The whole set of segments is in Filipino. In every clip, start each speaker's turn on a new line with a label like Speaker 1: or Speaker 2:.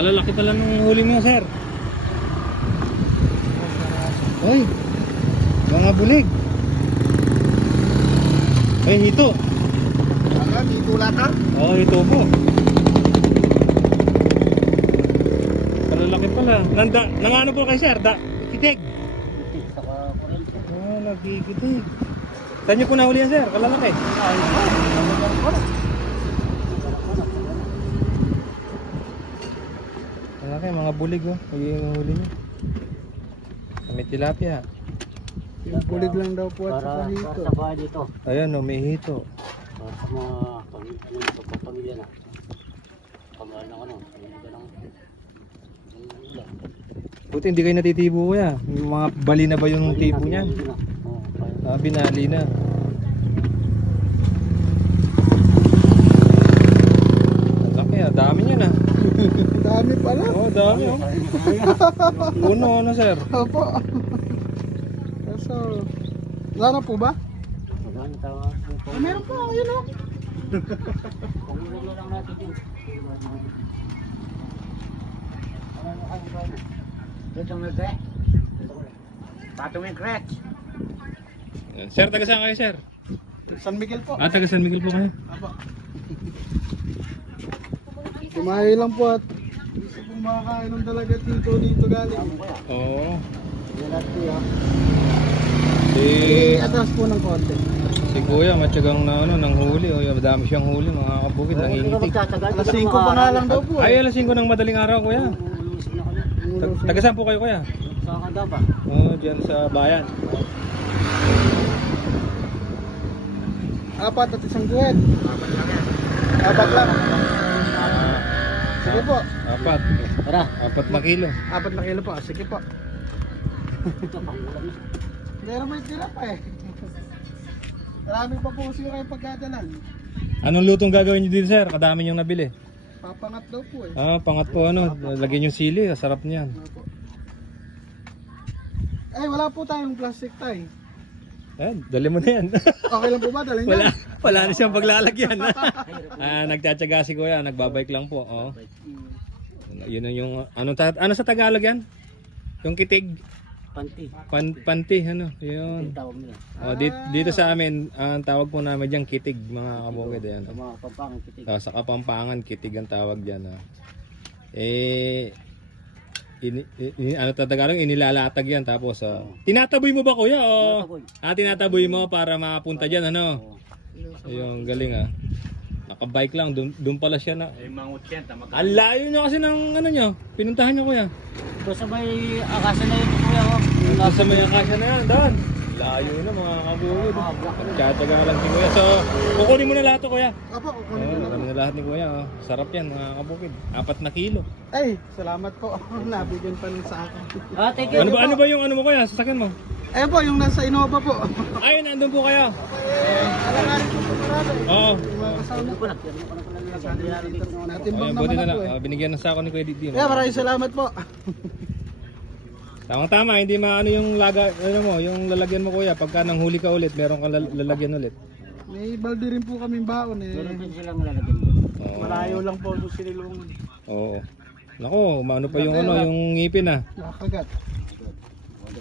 Speaker 1: Kalalaki pala nung huli mo, sir. Hoy, mga bulig. Ay, hito.
Speaker 2: Alam, tulad ha?
Speaker 1: Oo, oh, hito po. Kalalaki pala. Nanda, nang ano po kay sir? Da, kitig. Ah, nagkikitig. Saan niyo po nahuli yan, sir? Kalalaki. Kalalaki, mga bulig oh. Yung huli niyo. May tilapia.
Speaker 2: Yung bulig lang daw po at saka
Speaker 3: Para,
Speaker 2: hito.
Speaker 3: para sa bahay dito.
Speaker 1: Ayan oh, may hito.
Speaker 3: Para sa mga pamilya, ano, pagpapamilya na. Pamahan ng ano, pamilya ulan.
Speaker 1: Buti hindi kayo natitibo kuya. Yung mga bali na ba yung
Speaker 3: na,
Speaker 1: niyan?
Speaker 3: na.
Speaker 1: Ah, binali na. Ang Laki ah, dami niyan ah.
Speaker 2: Dami pala.
Speaker 1: Oo, oh, dami oh. Uno, ano sir?
Speaker 2: Opo. So, wala na po ba? Ah, meron po, yun o.
Speaker 3: Natin yun. May kre. Patungin kre.
Speaker 1: Sir, taga saan kayo sir?
Speaker 2: San Miguel po.
Speaker 1: Ah, taga San Miguel po kayo.
Speaker 2: Apo. Kumain lang po at gusto pong makakain ng dalaga dito dito galing.
Speaker 1: Oo.
Speaker 3: Yan natin yun.
Speaker 1: Si,
Speaker 2: I-atras po ng konti.
Speaker 1: si kuya, matyagang na ano, nang huli. Oh, madami siyang huli, mga kabukid, nangingitig.
Speaker 3: magtatagal.
Speaker 2: Alas 5 pa nga lang daw po.
Speaker 1: Ay, alas 5 ng madaling araw kuya. Tag- Taga saan po kayo kuya?
Speaker 3: Sa Kadaba.
Speaker 1: Oo, dyan sa bayan.
Speaker 2: Apat at isang guwet. Apat lang. Sige po.
Speaker 1: Apat.
Speaker 3: Tara.
Speaker 1: Apat na kilo.
Speaker 2: Apat na kilo po. Ah, Sige po. Pero may tira pa eh. Marami pa po siya kayo pagkadalan.
Speaker 1: Anong lutong gagawin niyo dito sir? Kadami niyong nabili.
Speaker 2: Papangat daw po eh.
Speaker 1: Ah, pangat po ano, lagyan yung sili, sarap niyan.
Speaker 2: Opo. Eh, wala po tayong plastic tie.
Speaker 1: Eh, dali mo na yan.
Speaker 2: Okay lang po ba? Dalhin
Speaker 1: wala,
Speaker 2: niyo?
Speaker 1: wala na siyang paglalagyan. ah, nagtsatsaga si kuya, nagbabike lang po. Oh. Yun ang yung, ano, ta- ano sa Tagalog yan? Yung kitig,
Speaker 3: Panti.
Speaker 1: pan, panti, ano, yun.
Speaker 3: Tawag nila.
Speaker 1: Oh, dito, dito sa amin, ang tawag po namin diyan kitig, mga kabukid. Ayan.
Speaker 3: Sa mga pampangang pitig.
Speaker 1: Ah, sa Kapampangan, kitig ang tawag diyan. Ah. Eh, ini, ini, ano ta Tagalog, inilalatag yan. Tapos, ah, tinataboy mo ba kuya? O,
Speaker 3: Tinataboy.
Speaker 1: ah, tinataboy mo para mapunta dyan, ano?
Speaker 3: Oo.
Speaker 1: Yung galing ah. Nakabike lang, dun, dun pala siya na.
Speaker 3: Ay, mga 80.
Speaker 1: Ang layo nyo kasi ng ano nyo, pinuntahan nyo kuya.
Speaker 3: Ito sa may akasa na yun, kuya. oh.
Speaker 1: Nasa sa may akasya na yan, doon. Layo na mga
Speaker 3: black.
Speaker 1: Tiyataga lang si kuya. So, kukunin mo na lahat to kuya.
Speaker 2: Apo, kukunin ko na po.
Speaker 1: na lahat ni kuya. Oh. Sarap yan mga kabukid. Apat na kilo.
Speaker 2: Ay, salamat po. Nabigyan pa rin sa akin.
Speaker 3: Ah, thank you.
Speaker 1: Ano ba, ano ba yung ano mo kuya? Sasakyan mo?
Speaker 2: Ayun po, yung nasa Innova po.
Speaker 1: Ay, nandun po kayo.
Speaker 2: Alangarin po po marami.
Speaker 1: Oo.
Speaker 2: Kasama dito. Natimbang naman
Speaker 1: na
Speaker 2: na po eh.
Speaker 1: Ah, binigyan ng sako ni Kuya Didi.
Speaker 2: Kaya maraming salamat po.
Speaker 1: Tamang tama, hindi maano yung laga, ano mo, yung lalagyan mo kuya. Pagka nang huli ka ulit, meron kang lal- lalagyan ulit.
Speaker 2: May balde rin po kaming baon eh.
Speaker 3: Meron din silang lalagyan.
Speaker 1: Oo.
Speaker 2: Malayo lang po po sinilong
Speaker 1: Oo. Nako, maano pa yung ano, yung ngipin ah.
Speaker 2: nakagat.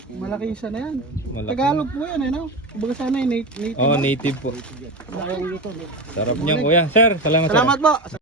Speaker 2: Malaki isa na yan.
Speaker 1: Malaki.
Speaker 2: Tagalog po yan eh, no? Kumbaga sana yung native.
Speaker 1: Oh, native po.
Speaker 3: Dito.
Speaker 1: Sarap niyan kuya. Sir, salamat sir.
Speaker 2: Salamat po.